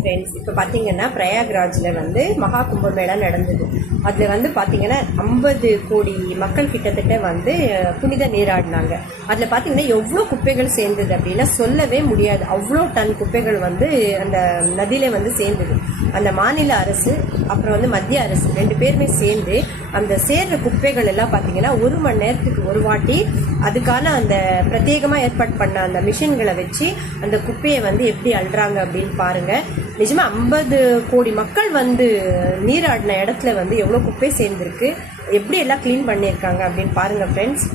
Friends, இப்போ பார்த்தீங்கன்னா பிரயாக்ராஜில் வந்து மகா கும்பமேளா நடந்தது. அதில் வந்து பார்த்தீங்கன்னா 50 கோடி மக்கள் கிட்டத்தட்ட வந்து புனித நீராடினாங்க. அதில் பார்த்தீங்கன்னா எவ்வளோ குப்பைகள் சேர்ந்தது அப்படின்னா சொல்லவே முடியாது. அவ்வளோ டன் குப்பைகள் வந்து அந்த நதியில் வந்து சேர்ந்தது. அந்த மாநில அரசு அப்புறம் வந்து மத்திய அரசு 2 பேருமே சேர்ந்து அந்த சேர்ற குப்பைகள் எல்லாம் பார்த்தீங்கன்னா 1 மணி நேரத்துக்கு ஒரு வாட்டி அதுக்கான அந்த பிரத்யேகமாக ஏற்பாடு பண்ண அந்த மிஷின்களை வச்சு அந்த குப்பையை வந்து எப்படி அள்ளுறாங்க அப்படின்னு பாருங்க. நிஜமா 50 கோடி மக்கள் வந்து நீராடின இடத்துல வந்து எவ்வளோ குப்பை சேர்ந்துருக்கு, எப்படி எல்லாம் க்ளீன் பண்ணியிருக்காங்க அப்படின்னு பாருங்க ஃப்ரெண்ட்ஸ்.